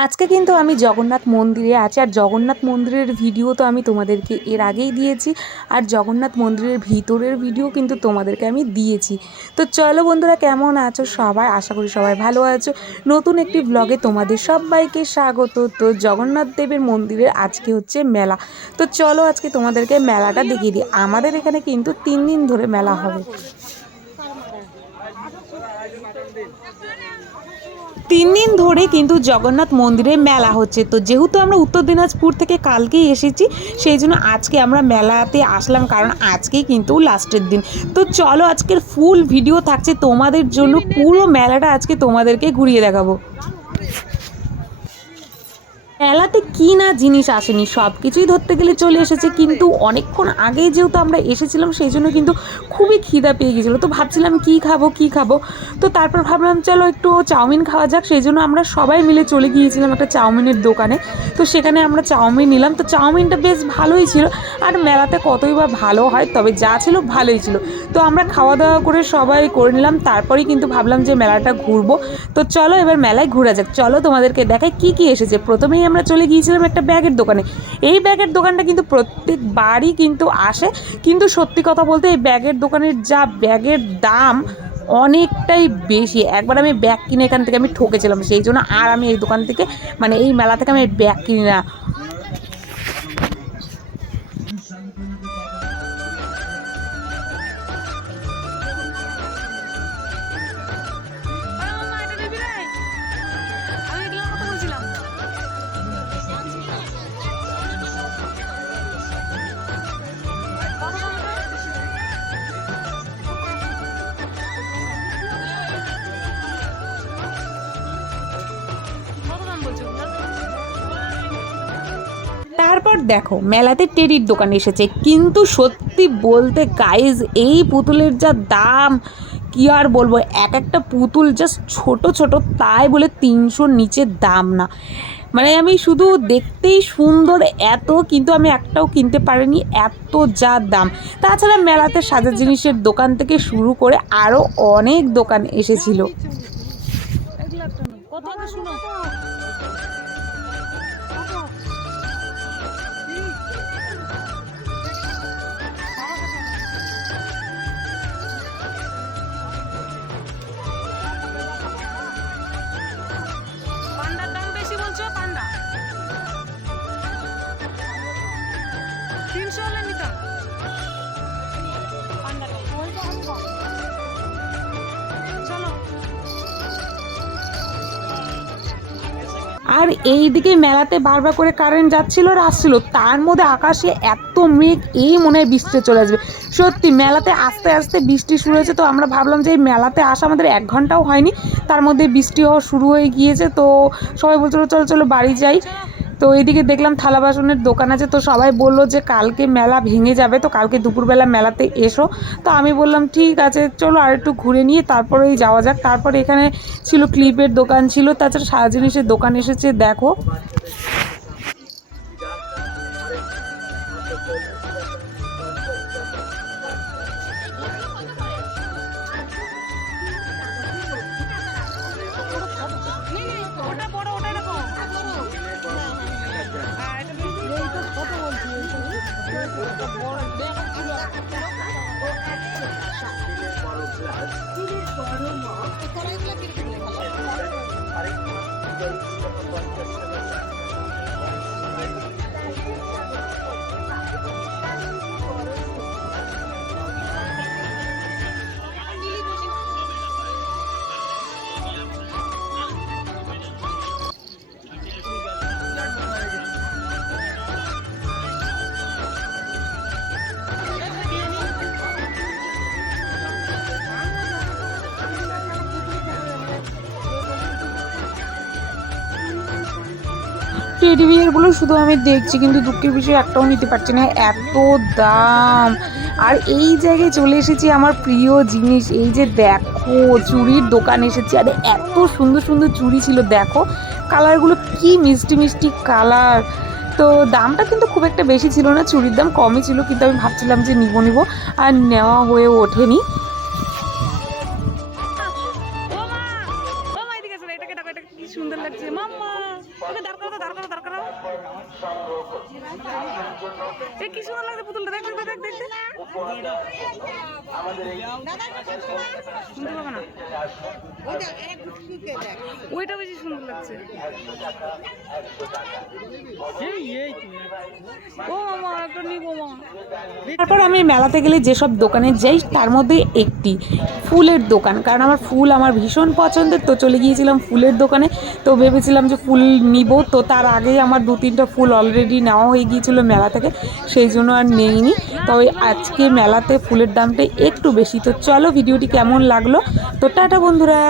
আজকে কিন্তু আমি জগন্নাথ মন্দিরে আছি, আর জগন্নাথ মন্দিরের ভিডিও তো আমি তোমাদেরকে এর আগেই দিয়েছি, আর জগন্নাথ মন্দিরের ভিতরের ভিডিও কিন্তু তোমাদেরকে আমি দিয়েছি। তো চলো বন্ধুরা, কেমন আছো সবাই? আশা করি সবাই ভালো আছো। নতুন একটি ব্লগে তোমাদের সবাইকে স্বাগত। তো জগন্নাথ দেবের মন্দিরের আজকে হচ্ছে মেলা। তো চলো আজকে তোমাদেরকে মেলাটা দেখিয়ে দিই। আমাদের এখানে কিন্তু 3 দিন ধরে মেলা হবে। 3 দিন ধরে কিন্তু জগন্নাথ মন্দিরে মেলা হচ্ছে। তো যেহেতু আমরা উত্তর দিনাজপুর থেকে কালকেই এসেছি, সেই জন্য আজকে আমরা মেলাতে আসলাম, কারণ আজকেই কিন্তু লাস্টের দিন। তো চলো, আজকের ফুল ভিডিও থাকছে তোমাদের জন্য, পুরো মেলাটা আজকে তোমাদেরকে ঘুরিয়ে দেখাবো। মেলাতে কি না জিনিস আসেনি, সব কিছুই ধরতে গেলে চলে এসেছে, কিন্তু অনেকক্ষণ আগেই যেহেতু আমরা এসেছিলাম সেই জন্য কিন্তু খুবই খিদা পেয়ে গেছিলো। তো ভাবছিলাম কি খাবো। তো তারপর ভাবলাম চলো একটু চাউমিন খাওয়া যাক, সেই জন্য আমরা সবাই মিলে চলে গিয়েছিলাম একটা চাউমিনের দোকানে। তো সেখানে আমরা চাউমিন নিলাম। তো চাউমিনটা বেশ ভালোই ছিল, আর মেলাতে কতই বা ভালো হয়, তবে যা ছিল ভালোই ছিল। তো আমরা খাওয়া দাওয়া করে সবাই করে নিলাম, তারপরেই কিন্তু ভাবলাম যে মেলাটা ঘুরবো। তো চলো এবার মেলায় ঘোরা যাক। চলো তোমাদেরকে দেখাই কি এসেছে। প্রথমেই আমরা চলে গিয়েছিলাম একটা ব্যাগের দোকানে। এই ব্যাগের দোকানটা কিন্তু প্রত্যেকবারই কিন্তু আসে, কিন্তু সত্যি কথা বলতে এই ব্যাগের দোকানের যা ব্যাগের দাম অনেকটাই বেশি। একবার আমি ব্যাগ কিনে এখান থেকে আমি ঠকেছিলাম, সেই জন্য আর আমি এই দোকান থেকে, মানে এই মেলা থেকে আমি ব্যাগ কিনি না। তারপর দেখো মেলাতে টেডির দোকান এসেছে, কিন্তু সত্যি বলতে গাইজ এই পুতুলের যা দাম কি আর বলবো। এক একটা পুতুল জাস্ট ছোট ছোট, তাই বলে 300-র নিচে দাম না। মানে আমি শুধু দেখতেই সুন্দর এত, কিন্তু আমি একটাও কিনতে পারিনি, এত যা দাম। তাছাড়া মেলাতে সাজার জিনিসের দোকান থেকে শুরু করে আরও অনেক দোকান এসেছিল। আর এই দিকে মেলাতে বারবার করে কারেন্ট যাচ্ছিল আর আসছিল, তার মধ্যে আকাশে এত মেঘ, এই মনে হয় বৃষ্টি চলে আসবে। সত্যি মেলাতে আস্তে আস্তে বৃষ্টি শুরু হয়েছে। তো আমরা ভাবলাম যে এই মেলাতে আসা আমাদের 1 ঘন্টাও হয়নি, তার মধ্যে বৃষ্টি হওয়া শুরু হয়ে গিয়েছে। তো সবাই বলছিল চলো চলো বাড়ি যাই। তো এইদিকে দেখলাম থালা বাসনের দোকান আছে, তো সবাই বললো যে কালকে মেলা ভেঙে যাবে, তো কালকে দুপুরবেলা মেলাতে এসো। তো আমি বললাম ঠিক আছে চলো আর একটু ঘুরে নিয়ে তারপরেই যাওয়া যাক। তারপরে এখানে ছিল ক্লিপের দোকান ছিল, তাছাড়া সারা জিনিসের দোকান এসেছে দেখো। টেডি বিয়ারগুলো শুধু আমি দেখছি, কিন্তু দুঃখের বিষয় একটাও নিতে পারছি না, এত দাম। আর এই জায়গায় চলে এসেছি আমার প্রিয় জিনিস, এই যে দেখো চুড়ির দোকান এসেছি। আরে এত সুন্দর সুন্দর চুড়ি ছিল, দেখো কালারগুলো কি মিষ্টি মিষ্টি কালার। তো দামটা কিন্তু খুব একটা বেশি ছিল না, চুড়ির দাম কমই ছিল, কিন্তু আমি ভাবছিলাম যে নিব আর নেওয়া হয়ে ওঠেনি। সুন্দর লাগছে মাম্মা। দাঁড় করো, দাঁড় করো, দাঁড় করো। এ কি সুন্দর লাগছে পুতুলটা, দেখ দেখ দেখ দেখ। শুনতে পাবে না, ওইটা বেশি সুন্দর লাগছে। ও মামা একটা নিবো মামা। তারপর আমি মেলাতে গেলে যেসব দোকানে যাই তার মধ্যে একটি ফুলের দোকান, কারণ আমার ফুল আমার ভীষণ পছন্দের, তো চলে গিয়েছিলাম ফুলের দোকানে। তো ভেবেছিলাম যে ফুল নিব, তো তার আগেই আমার 2-3টা ফুল অলরেডি নেওয়া হয়ে গিয়েছিল মেলা থেকে, সেই জন্য আর নেইনি। তবে আজকে মেলাতে ফুলের দামটা একটু বেশি। তো চলো ভিডিওটি কেমন লাগলো, তো টাটা বন্ধুরা।